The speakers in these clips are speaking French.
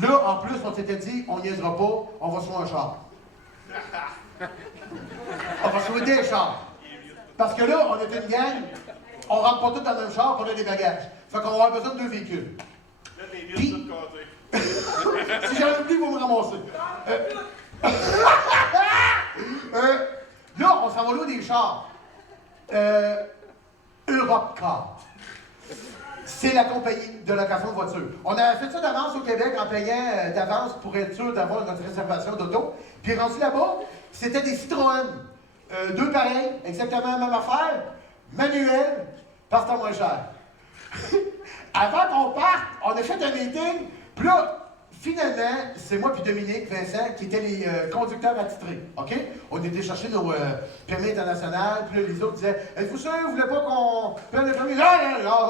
Là, en plus, on s'était dit, on niaisera pas, on va se louer un char. On va se louer des chars. Parce que là, on est une gang, on rentre pas tous dans le même char, on a des bagages. Fait qu'on va avoir besoin de 2 véhicules. Là, t'es vite tout compté. Si j'en oublie, vous me ramasser. Là, on s'en va louer des chars. Europcar. C'est la compagnie de location de voitures. On avait fait ça d'avance au Québec en payant d'avance pour être sûr d'avoir notre réservation d'auto. Puis rendu là-bas, c'était des Citroën. 2 pareils, exactement la même affaire. Manuel, parce que c'était moins cher. Avant qu'on parte, on a fait un meeting. Puis là, finalement, c'est moi puis Dominique, Vincent, qui étaient les conducteurs attitrés. OK? On était chercher nos permis internationaux. Puis là, les autres disaient, êtes-vous sûr, vous voulez pas qu'on prenne le permis? Non,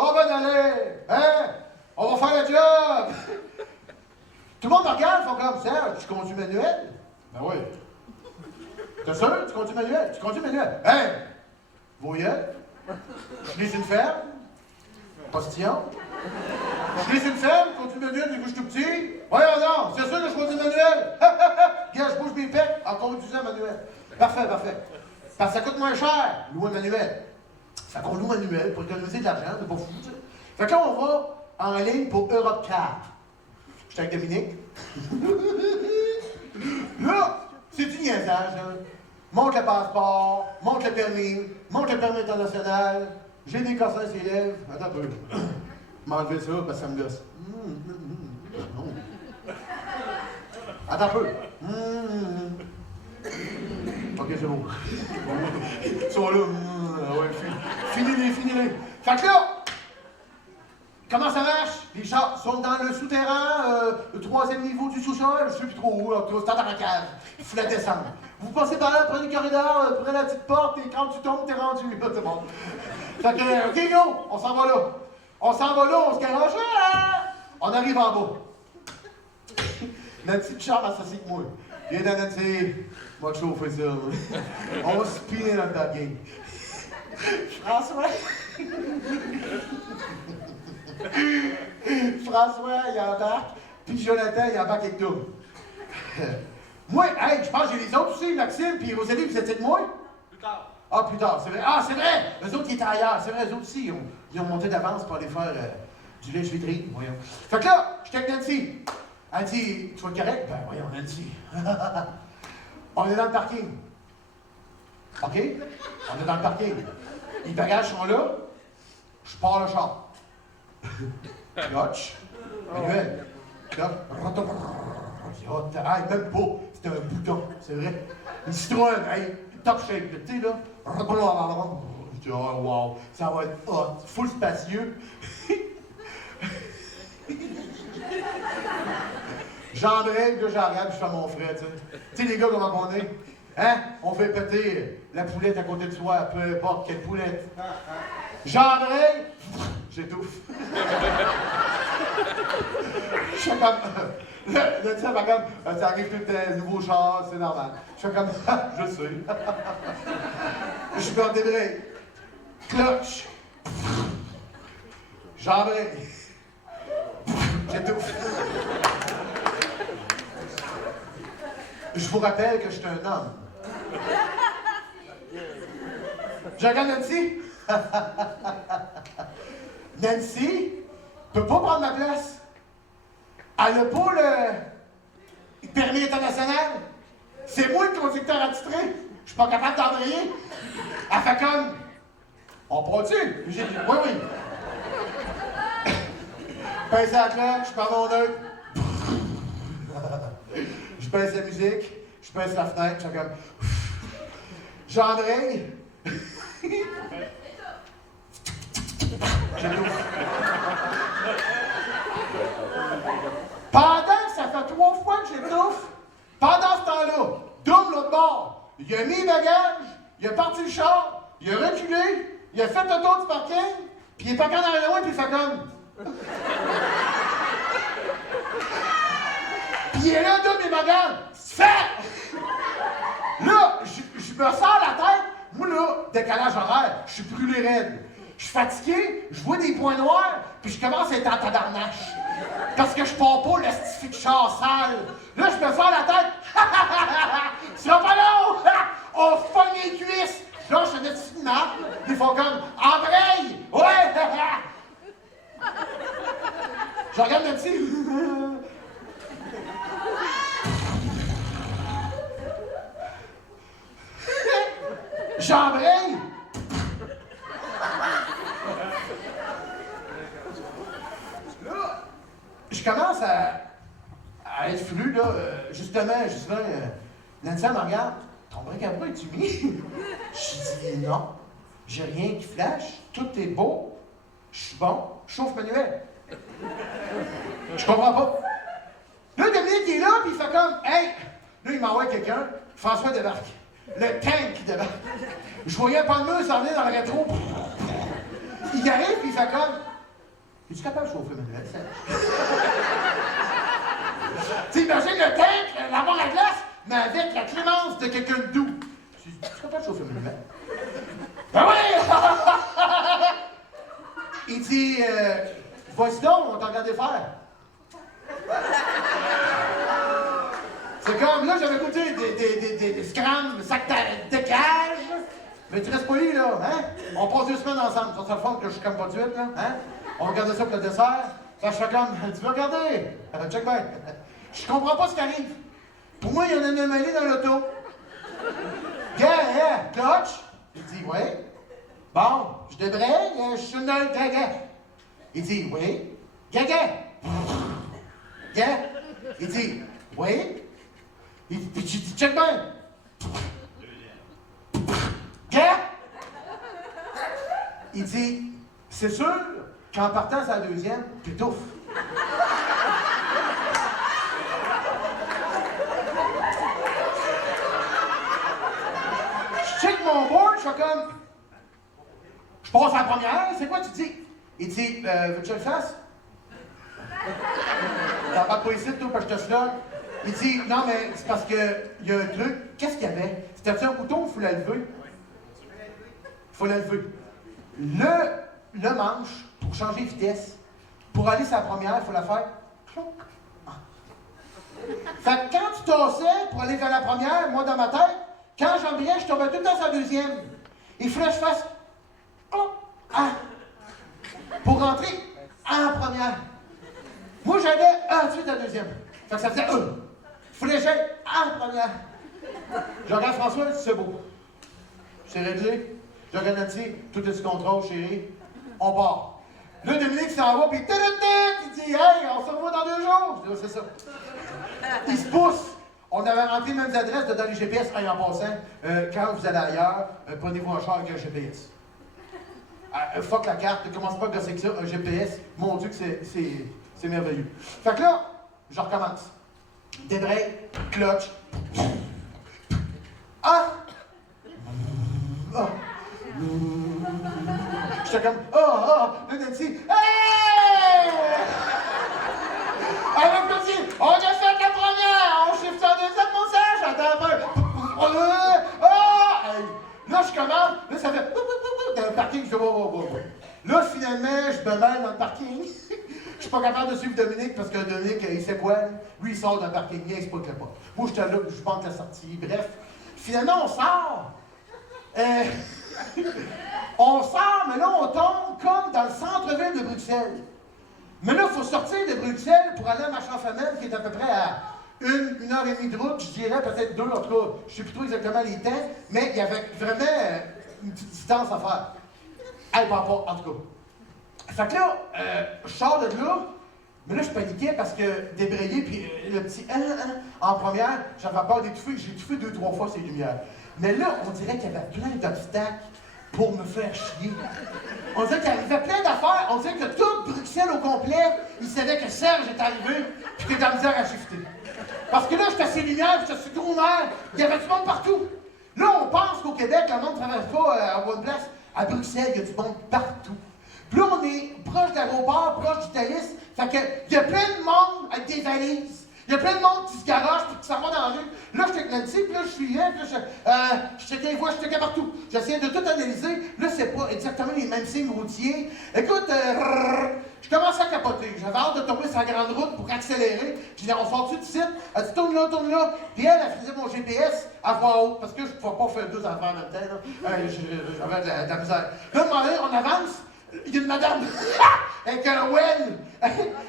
on va bien aller. Hein? On va faire le job. Tout le monde me regarde, ils font comme ça. Tu conduis manuel? Ben oui. T'es sûr? Tu conduis manuel? Tu conduis manuel? Hein? Voyez? Je lis une ferme. Postillon. Je lis une ferme, conduis manuel, depuis que je suis tout petit. Voyons non, c'est sûr que je conduis manuel. Regarde, je bouge mes pecs en conduisant manuel. Parfait, parfait. Parce que ça coûte moins cher, louer manuel. Fait qu'on loue manuel pour économiser de l'argent, c'est pas fou, tu sais. Fait que là, on va en ligne pour Europcar. J'étais avec Dominique. Là, c'est du niaisage, hein. Monte le passeport, monte le permis international. J'ai des cossins sur les lèvres. Attends un peu. M'enlever ça parce que ça me gosse. Attends un peu. Ok, c'est bon. Ils sont là. Ouais, finis-les. Fait que là, comment ça marche? Les chars sont dans le souterrain, le 3e niveau du sous-sol. Je sais plus trop où, là, c'est dans la cave. Il faut la descendre. Vous passez par là, prenez le corridor, prenez la petite porte, et quand tu tombes, t'es rendu. Là, c'est bon. Fait que, OK, go, on s'en va là. On se garage là. On arrive en bas. Nancy de chambre associée que moi. Viens dans Nancy, moi te chauffer ça. On va se spinner dans le parking. François, il embarque, puis Jonathan, il embarque avec nous. Moi, hey, je pense que j'ai les autres aussi, Maxime, puis Rosalie, vous étiez de moi? Plus tard. Ah, plus tard, c'est vrai. Ah, c'est vrai! Eux autres, ils étaient ailleurs. C'est vrai, eux autres aussi, ils ont monté d'avance pour aller faire du lèche-vitrine, voyons. Fait que là, j'étais avec Nancy. Elle dit, tu vas être correct? Ben, voyons, Nancy. On est dans le parking. OK? On est dans le parking. Les bagages sont là. Je pars le char. Clutch. Manuel. Là. Ah, même pas. C'était un bouton, c'est vrai. Une Citroën, hey, top shape, tu sais, là. Je dis, oh, wow, ça va être hot, full spacieux. J'embraye, là, j'arrête, je fais mon frère, tu sais. Tu sais, les gars, comment on est? Hein? On fait péter la poulette à côté de soi, peu importe quelle poulette. J'embraye, j'étouffe. Je fais comme... Le type, comme, ça arrive tout le temps, nouveau char, c'est normal. Je fais comme, je sais. Je perds des breaks. Clutch. J'embraye. J'étouffe. Je vous rappelle que je suis un homme. Je regarde Nancy. Nancy peut pas prendre ma place. Elle n'a pas le permis international. C'est moi le conducteur attitré. Je suis pas capable d'embrayer. Elle fait comme... On part-tu? J'ai dit, oui, oui. Je pince la cloche, je pars mon œil. Je pince la musique, je pince la fenêtre, je fais comme... J'embraye. J'étouffe. Pendant que ça fait 3 fois que j'étouffe, pendant ce temps-là, double l'autre bord, il a mis les bagages, il a parti le char, il a reculé, il a fait le tour du parking, puis il est parqué en arrière loin, puis il fait comme... Puis il est là, double les bagages, c'est fait! Là, je me sors la tête, moi là, décalage horaire, je suis brûlé raide. Je suis fatigué, je vois des points noirs, puis je commence à être en tabarnache. Parce que je pars pas le stifi de char sale. Là, je me fais la tête. Ce sera pas long! On pogne les cuisses! Là, je fais des petites nappes. Ils font comme embraye! Ouais! Je regarde le petit. J'embraye! Là, je commence à être fru, là. Justement, Nancy, elle me regarde. Ton bric à bras, es-tu mis? Je dis non. J'ai rien qui flash. Tout est beau. Je suis bon. Chauffe manuel. Je comprends pas. Là, Dominique il est là, puis il fait comme hey! Là, il m'envoie quelqu'un. François débarque. Le tank qui débarque. Je voyais un palmeux s'en venir dans le rétro. Il arrive, puis il fait comme es-tu capable de chauffer manuel, ça? T'imagines le tank, la barre à glace, mais avec la clémence de quelqu'un de doux. Je dis, tu capable de chauffer manuel? Ben oui! Il dit, vas-y donc, on t'a regardé faire. C'est comme, là, j'avais goûté des scrams, sacs de cage. Mais tu restes poli, là, hein? On passe 2 semaines ensemble. Ça serait le fun que je suis comme pas de suite, là, hein? On regarde ça pour le dessert. Ça, je fais comme, tu veux regarder? Check bien. Je comprends pas ce qui arrive. Pour moi, il y a une anomalie dans l'auto. Clutch. Il dit, oui. Bon, je débraye, je suis dans le gaga. Il dit, oui. Gaga. Il dit, oui. Puis tu dis, check bien. Il dit, c'est sûr qu'en partant sa deuxième, tu étouffes. Je check mon board, je fais comme. Je passe à la première, c'est quoi tu dis? Il dit, veux-tu que je le fasse? T'en parles pas ici, toi, parce que je te slog. Il dit, non, mais c'est parce qu'il y a un truc. Qu'est-ce qu'il y avait? C'était-tu un bouton ou il faut la lever? Il faut la lever. Le manche, pour changer de vitesse, pour aller sur la première, il faut la faire. Clonk. Ah. Fait que quand tu tassais pour aller vers la première, moi dans ma tête, quand j'embrayais, je tombais tout le temps sur la deuxième. Il fallait que je fasse. Oh, ah, pour rentrer en première. Moi, j'allais ensuite la deuxième. Fait que ça faisait Il fallait que j'aille en première. Je regarde François, c'est beau. C'est réglé. Je regarde Nancy, tout est sous contrôle, chérie. On part. Là, Dominique s'en va, puis il dit hey, on se revoit dans 2 jours. Je dis, c'est ça. Il se pousse. On avait rentré les mêmes adresses dans les GPS en passant. Quand vous allez ailleurs, prenez-vous un char avec un GPS. Fuck la carte, commence pas à gosser que ça, un GPS. Mon Dieu que c'est merveilleux. Fait que là, je recommence. Débraye, clutch. Ah! J'étais comme, là, Nancy, hey! Avec Nancy, on a fait la première, on shift en deuxième, mon sage, j'attends un peu. Hey! Là, je commence, là, ça fait, dans le parking, je dis, Là, finalement, je me mêle dans le parking. Je suis pas capable de suivre Dominique parce que Dominique, il sait quoi? Lui, il sort d'un parking, il explique pas. Moi, j'étais là, je pense la sortie. Bref, finalement, on sort. On sort, mais là, on tombe comme dans le centre-ville de Bruxelles. Mais là, il faut sortir de Bruxelles pour aller à Marchand-Famenne, qui est à peu près à 1h30 de route, je dirais peut-être 2, en tout cas, je ne sais plus trop exactement les temps, mais il y avait vraiment une petite distance à faire. Elle va pas, en tout cas. Fait que là, je sors de là, mais là, je paniquais parce que débrayer, puis le petit en première, j'avais peur d'étouffer, j'ai étouffé 2-3 fois ces lumières. Mais là, on dirait qu'il y avait plein d'obstacles pour me faire chier. On dirait qu'il arrivait plein d'affaires, on dirait que tout Bruxelles au complet, il savait que Serge est arrivé, puis t'es de la misère à shifter. Parce que là, j'étais à ces lumières, j'étais sur gros nerfs, il y avait du monde partout. Là, on pense qu'au Québec, le monde ne traverse pas à bonne place. À Bruxelles, il y a du monde partout. Puis là, on est proche de l'aéroport, proche du Thalys. Fait que, il y a plein de monde avec des valises. Il y a plein de monde qui se garoche puis qui s'en va dans la rue. Là, j'étais avec Nancy, puis là, je suivais, puis là, je checkais les voies, je checkais partout. J'essayais de tout analyser. Là, c'est pas exactement les mêmes signes routiers. Écoute, je commençais à capoter. J'avais hâte de tomber sur la grande route pour accélérer. Je disais, on sort-tu du site? Elle dit, tourne là, tourne là. Puis elle faisait mon GPS à voix haute, parce que je ne pouvais pas faire deux affaires en même temps. J'avais de la misère. Là, on avance. Il y a une madame avec un well.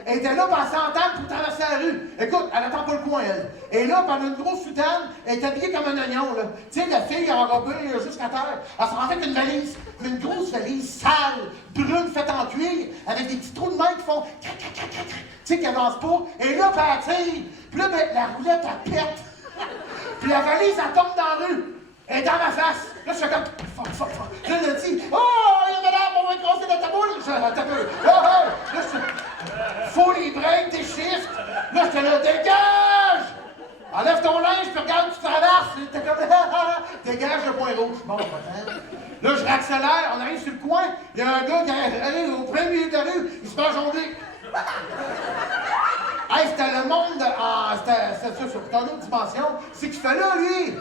Elle était là, puis elle s'entend pour traverser la rue. Écoute, elle attend pas le coin, elle. Et là, pendant une grosse soutane, elle est habillée comme un oignon, là. Tu sais, la fille enrobée jusqu'à terre. Elle se rend avec une valise, mais une grosse valise sale, brune, faite en cuir, avec des petits trous de main qui font tu sais, qui avancent pas. Et là, puis elle tire. Puis là, ben, la roulette, elle pète. Puis la valise, elle tombe dans la rue. Elle est dans ma face. Là, je suis comme, fuck. Là, elle dit, oh, madame, on va écraser dans ta boule. Je suis t'as peu. Là, je faut les breaks, des shifts. Là, j'étais là, dégage! Enlève ton linge, puis regarde, tu traverses. T'es comme, dégage le point rouge. Bon, pas là, je réaccélère, on arrive sur le coin. Il y a un gars qui arrive au premier milieu de la rue, il se met à jongler. Hey, c'était le monde, c'était sur une autre dimension. C'est qu'il fait là, lui.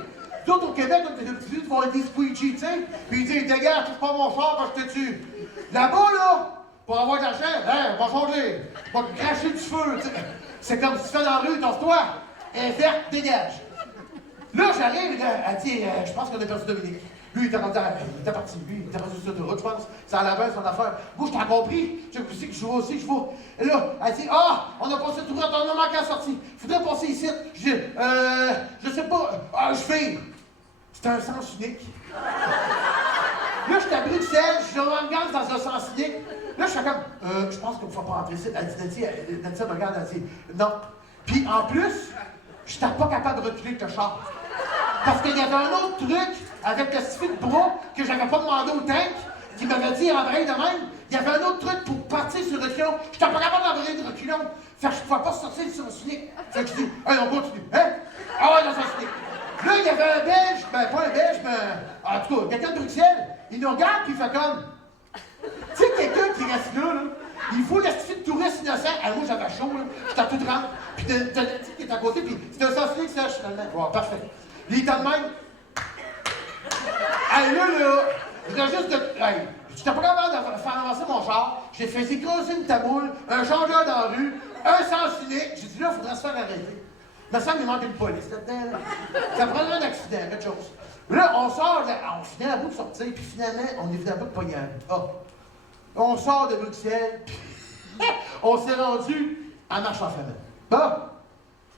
D'autres au Québec, quand t'es petit, tu vas avoir des squeegee, tu sais. Puis il dit, dégage, touche pas mon char parce que je te tue. Là-bas, là, pour avoir de l'argent, on va jongler. On va cracher du feu, tu sais. C'est comme si tu fais dans la rue, tosse-toi. Elle est verte, dégage. Là, j'arrive, elle dit, je pense qu'on a perdu Dominique. Lui, il était parti, lui, il était parti sur de route, je pense. Ça allait bien son affaire. Moi, je t'ai compris. Je sais que je vois aussi, je vois. Et là, elle dit, on a passé tout le temps, on a manqué à la sortie. Faudrait passer ici. Je dis, je sais pas. Je fais. C'était un sens unique. Là, je suis à Bruxelles, je suis en gang dans un sens unique. Là, je suis comme, je pense qu'il ne faut pas rentrer ici. Elle dit, Nancy me regarde, elle dit, non. Puis en plus, je n'étais pas capable de reculer le char. Parce qu'il y avait un autre truc avec le stifi de bras que j'avais pas demandé au tank, qui m'avait dit en vrai de même. Il y avait un autre truc pour partir sur le reculon. Je n'étais pas capable d'embrayer de reculon. Fait que je ne pouvais pas sortir sur un slick. Fait que je dis, hey, on continue. Hein? Ah ouais, dans un slick. Là, il y avait un Belge, pas un Belge, mais en tout cas, quelqu'un de Bruxelles, il nous regarde puis il fait comme. Tu sais, quelqu'un qui reste là, il faut le stifi de touriste innocent. Ah, moi, j'avais chaud, là. J'étais tout trempe. Puis t'as le type qui est à côté, puis c'était un sens slick sèche, finalement. Bon, parfait. Il était de même. Hey, là, j'étais juste de. Hey, j'étais pas capable de faire avancer mon char. J'ai fait écraser une taboule, un changeur dans la rue, un sens unique. J'ai dit là, il faudrait se faire arrêter. Mais ça, il manque une police là-dedans. Là. Ça prendrait un accident, quelque chose. Là, on sort, on finit à bout de sortir, puis finalement, on est venu à bout de pogner. On sort de Bruxelles, puis on s'est rendu à Marche en Famille. Bon.